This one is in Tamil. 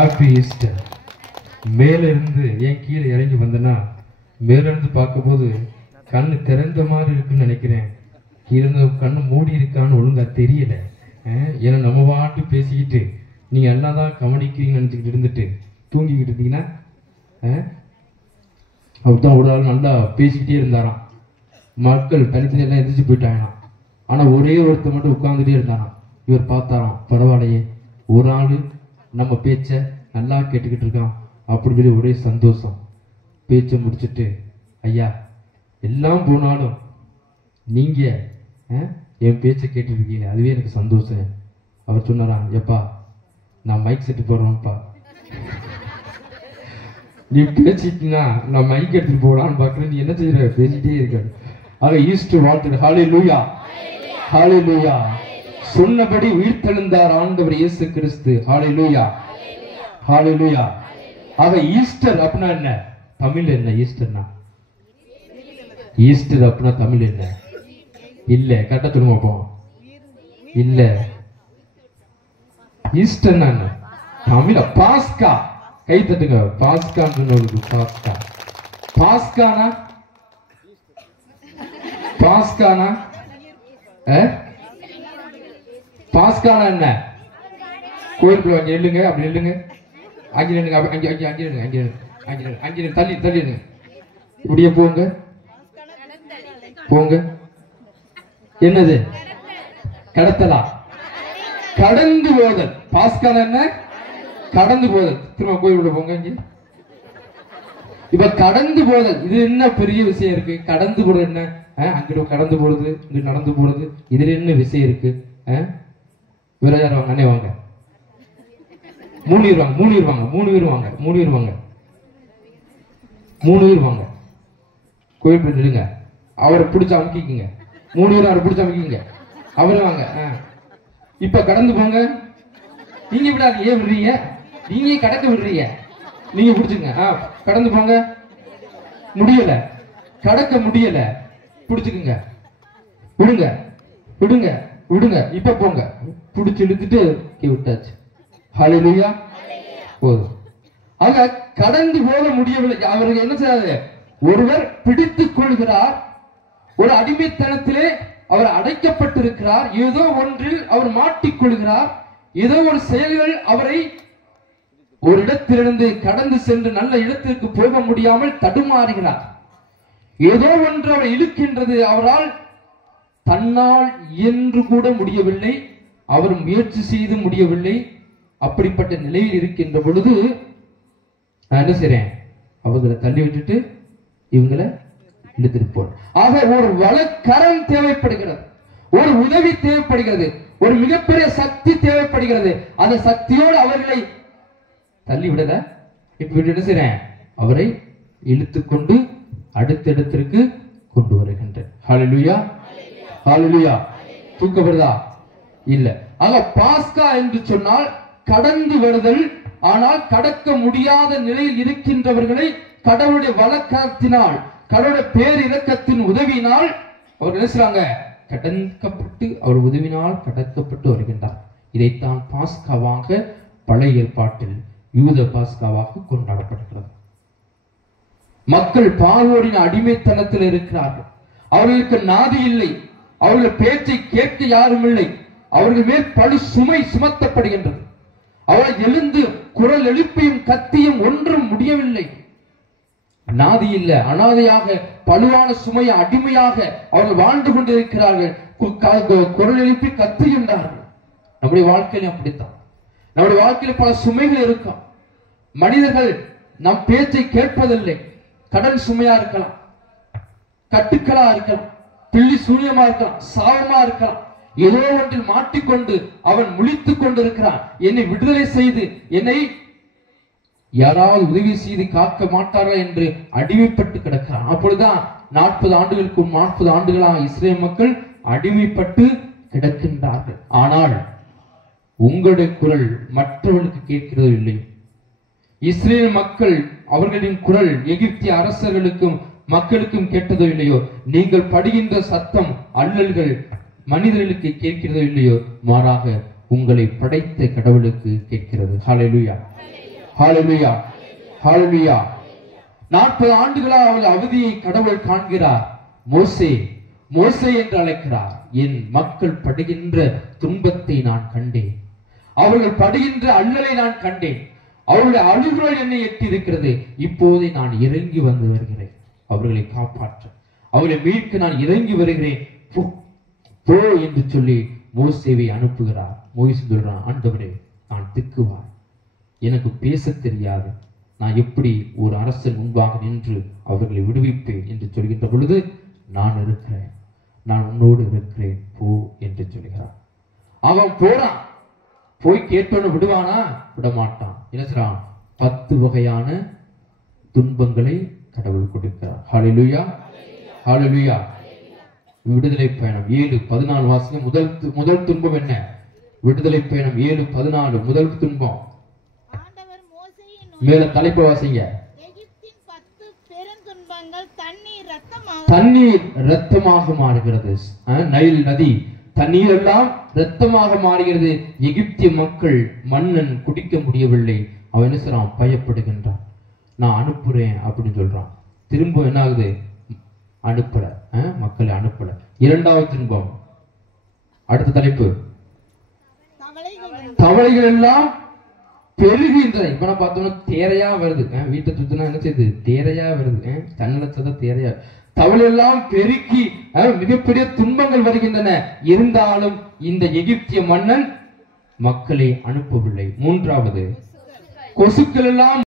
Happy Easter. மேல இருந்து ஏன் கீழே இறங்கி வந்தேன்னா, மேல இருந்து பார்க்கும்போது கண்ணு திறந்த மாதிரி இருக்குன்னு நினைக்கிறேன். கீழே இருந்து கண்ணு மூடி இருக்கான்னு ஒழுங்கா தெரியல. ஏன்னா நம்ம பாட்டு பேசிக்கிட்டு நீங்க எல்லாம் தான் கவனிக்கிறீங்கன்னு நினைச்சுக்கிட்டு இருந்துட்டு தூங்கிக்கிட்டு இருந்தீங்கன்னா, அப்படித்தான் ஒரு நாள் நல்லா பேசிக்கிட்டே இருந்தாராம். மக்கள் தனித்தனி எல்லாம் எந்திரிச்சு போயிட்டாங்களாம். ஆனா ஒரே ஒருத்தர் மட்டும் உட்கார்ந்துட்டே இருந்தாராம். இவர் பார்த்தாராம், பரவாயில்லையே, ஒரு ஆளு நம்ம பேச்ச நல்லா கேட்டுக்கிட்டு இருக்கான் அப்படின்னு சொல்லி ஒரே சந்தோஷம். பேச்சை முடிச்சுட்டு, ஐயா எல்லாம் போனாலும் நீங்க என் பேச்சை கேட்டு இருக்கீங்க, அதுவே எனக்கு சந்தோஷம். அவர் சொன்னாராம், எப்பா நான் மைக் செட்டு போடுறேன்ப்பா, நீ பேசிட்டீங்கன்னா நான் மைக் எடுத்துட்டு போகலான்னு பார்க்கல, நீ என்ன செய்யற, பேசிட்டே இருக்க. ஆக ஈஸ்டர் வாழ்த்து. ஹல்லேலூயா, ஹல்லேலூயா. சொன்னபடி உயிர்த்தெழுந்தார் ஆண்டவர் இயேசு கிறிஸ்து. ஹல்லேலூயா, ஹல்லேலூயா. ஆக ஈஸ்டர் அப்படின்னா என்ன? தமிழ் என்ன ஈஸ்டர்னா? ஈஸ்டர் அப்படின்னா தமிழ் என்ன? இல்ல, கரெக்டா சொல்லுங்க அப்போ. இல்ல, ஈஸ்டர்னா என்ன? தமிழ பாஸ்கா. கை தட்டுங்க. பாஸ்கான்னு பாஸ்கா. பாஸ்கானா பாஸ்கானா பாஸ்கானா என்ன? கோயிலுக்குள்ள அங்கே இல்லுங்க, அப்படி இல்லுங்க, அங்கே நில்லுங்க, அங்கே அங்கே அங்கே நில்லுங்க, அங்கே அங்கே அங்கே தள்ளி தள்ளிடுங்க. இப்படியே போங்க போங்க. என்னது? கடத்தலா? கடந்து போதல். பாஸ்கானா என்ன? கடந்து போதல். திரும்ப கோயிலுக்குள்ள போங்க. இங்க இப்ப கடந்து போதல், இது என்ன பெரிய விஷயம் இருக்கு? கடந்து போறது என்ன? அங்கிட்ட கடந்து போறது, இங்க நடந்து போறது, இதுல என்ன விஷயம் இருக்கு? விரையார் வாங்க, அண்ணே வாங்க, 3 பேர் வாங்க, 3 பேர் வாங்க, 3 பேர் வாங்க, 3 பேர் வாங்க, 3 பேர் வாங்க. கோயில் போய் நில்லுங்க. அவரை பிடிச்ச அமுக்கிக்குங்க. 3 பேரும் அவரை பிடிச்ச அமுக்கிங்க. அவரை வாங்க. இப்ப கடந்து போங்க. நீங்க விடாது, ஏன் விடுறீங்க? நீங்க கடக்க விடுறீங்க, நீங்க பிடிச்சுங்க. கடந்து போங்க. முடியல, கடக்க முடியல, பிடிச்சுக்குங்க. விடுங்க விடுங்க விடுங்க. இப்ப போங்க. பிடிச்சு இழுத்துட்டு விட்டாச்சு. ஹல்லேலூயா. போதும். ஆக கடந்து போக முடியவில்லை. அவருக்கு என்ன செய்யாது? ஒருவர் பிடித்துக் கொள்கிறார். ஒரு அடிமைத்தனத்திலே அவர் அடைக்கப்பட்டிருக்கிறார். ஏதோ ஒன்றில் அவர் மாட்டிக்கொள்கிறார். ஏதோ ஒரு செயல்கள் அவரை ஒரு இடத்திலிருந்து கடந்து சென்று நல்ல இடத்திற்கு போக முடியாமல் தடுமாறுகிறார். ஏதோ ஒன்று அவரை இழுக்கின்றது. அவரால் தன்னால் இயன்று கூட முடியவில்லை. அவர் முயற்சி செய்து முடியவில்லை. அப்படிப்பட்ட நிலையில் இருக்கின்ற பொழுது நான் என்ன செய்றேன்? அவர்களை தள்ளி விட்டுட்டு இவங்களை இழுத்துட்டு போறேன். ஆக ஒரு வலக்கரம் தேவைப்படுகிறது, ஒரு உதவி தேவைப்படுகிறது, ஒரு மிகப்பெரிய சக்தி தேவைப்படுகிறது. அந்த சக்தியோடு அவர்களை தள்ளி விடல. இப்ப என்ன செய்றேன்? அவரை இழுத்துக்கொண்டு அடுத்த இடத்திற்கு கொண்டு வருகின்றேன். ஹல்லேலூயா, ஹல்லேலூயா. தூக்க வருதா? இல்ல. ஆக பாஸ்கா என்று சொன்னால் கடந்து வருதல். ஆனால் கடக்க முடியாத நிலையில் இருக்கின்றவர்களை கடவுளுடைய வலக்கரத்தினால், கடவுளுடைய பேரிரக்கத்தின் உதவியினால் அவர் நினைச்சாங்க கடக்கப்பட்டு, அவர் உதவினால் கடக்கப்பட்டு வருகின்றார். இதைத்தான் பாஸ்காவாக பழைய ஏற்பாட்டில் யூத பாஸ்காவாக கொண்டாடப்படுகிறது. மக்கள் பார்வோரின் அடிமைத்தனத்தில் இருக்கிறார்கள். அவர்களுக்கு நாதி இல்லை. அவர்கள் பேச்சை கேட்க யாரும் இல்லை. அவர்கள் மேல் பழு சுமை சுமத்தப்படுகின்றது. அவர்கள் எழுந்து குரல் எழுப்பியும் கத்தியும் ஒன்றும் முடியவில்லை. நாதி இல்லை. அனாதையாக பழுவான சுமையை அடிமையாக அவர்கள் வாழ்ந்து கொண்டிருக்கிறார்கள். குரல் எழுப்பி கத்துகின்றார்கள். நம்முடைய வாழ்க்கையில அப்படித்தான். நம்முடைய வாழ்க்கையில பல சுமைகள் இருக்கும். மனிதர்கள் நம் பேச்சை கேட்பதில்லை. கடன் சுமையா இருக்கலாம், கட்டுக்களா இருக்கலாம், பிள்ளி சூனியமா இருக்கலாம், சாவமா இருக்கலாம். ஏதோ ஒன்றில் மாட்டிக்கொண்டு அவன் முழித்துக் கொண்டிருக்கிறான். என்னை விடுதலை செய்து, என்னை யாராவது உதவி செய்து காக்க மாட்டார்கள் என்று அடிமைப்பட்டு கிடக்கிறான். அப்பொழுதுதான் 40 ஆண்டுகளுக்கு 40 ஆண்டுகளாக இஸ்ரேல் மக்கள் அடிமைப்பட்டு கிடக்கின்றார்கள். ஆனால் உங்களுடைய குரல் மற்றவர்களுக்கு கேட்கிறதோ இல்லை. இஸ்ரேல் மக்கள் அவர்களின் குரல் எகிப்திய அரசர்களுக்கும் மக்களுக்கும் கேட்டதோ இல்லையோ. நீங்கள் படுகின்ற சத்தம், அல்லல்கள் மனிதர்களுக்கு கேட்கிறதோ இல்லையோ, மாறாக உங்களை படைத்த கடவுளுக்கு கேட்கிறது. ஹல்லேலூயா. ஹalleluya ஹalleluya 40 ஆண்டுகளாக அவள் அவதியை கடவுள் காண்கிறார். மோசே மோசே என்று அழைக்கிறார். என் மக்கள் படுகின்ற துன்பத்தை நான் கண்டேன், அவர்கள் படுகின்ற அல்லலை நான் கண்டேன், அவருடைய அழுகுரல் என்னை எட்டி இருக்கிறது. இப்போதே நான் இறங்கி வந்து வருகிறேன் அவர்களை காப்பாற்ற, அவர்களை மீட்க நான் இறங்கி வருகிறேன், போ என்று சொல்லி மோசேவை அனுப்புகிறார். மோசே சொல்றான், ஆண்டவரே நான் திக்குவார், எனக்கு பேச தெரியாது, நான் எப்படி ஒரு அரசன் முன்பாக நின்று அவர்களை விடுவிப்பேன் என்று சொல்கின்ற பொழுது, நான் இருக்கிறேன், நான் உன்னோடு இருக்கிறேன், போ என்று சொல்கிறான். அவன் போறான். போய் கேட்டோன்னு விடுவானா? விடமாட்டான். என்ன சொல்றான்? 10 வகையான துன்பங்களை கடவுள் கொடுக்கிறார். ஹalleluya ஹalleluya. விடுதலை பயணம் 7:14 வாசிங்க. முதல் துன்பம் என்ன? விடுதலை பயணம் 7:14 முதல் துன்பம். மேல தலைப்பு வாசிங்க. தண்ணீர் ரத்தமாக மாறுகிறது. நைல் நதி தண்ணீர் எல்லாம் ரத்தமாக மாறுகிறது. எகிப்திய மக்கள் மன்னன் குடிக்க முடியவில்லை. அவன் என்ன சொல்றான்? பயப்படுகின்றான். நான் அனுப்புறேன் அப்படின்னு சொல்றான். திரும்ப என்ன ஆகுது? அனுப்பல, மக்களை அனுப்பல. இரண்டாவது துன்பம். அடுத்த தலைப்பு, தவளைகள் எல்லாம் பெருகின்றன. இப்ப நான் பார்த்தோம்னா தேரையா வருது. வீட்டை சுத்தினா என்ன செய்யுது? தேரையா வருது. தன்னலச்சத தேரையா. தவளை எல்லாம் பெருக்கி மிகப்பெரிய துன்பங்கள் வருகின்றன. இருந்தாலும் இந்த எகிப்திய மன்னன் மக்களை அனுப்பவில்லை. மூன்றாவது, கொசுக்கள் எல்லாம்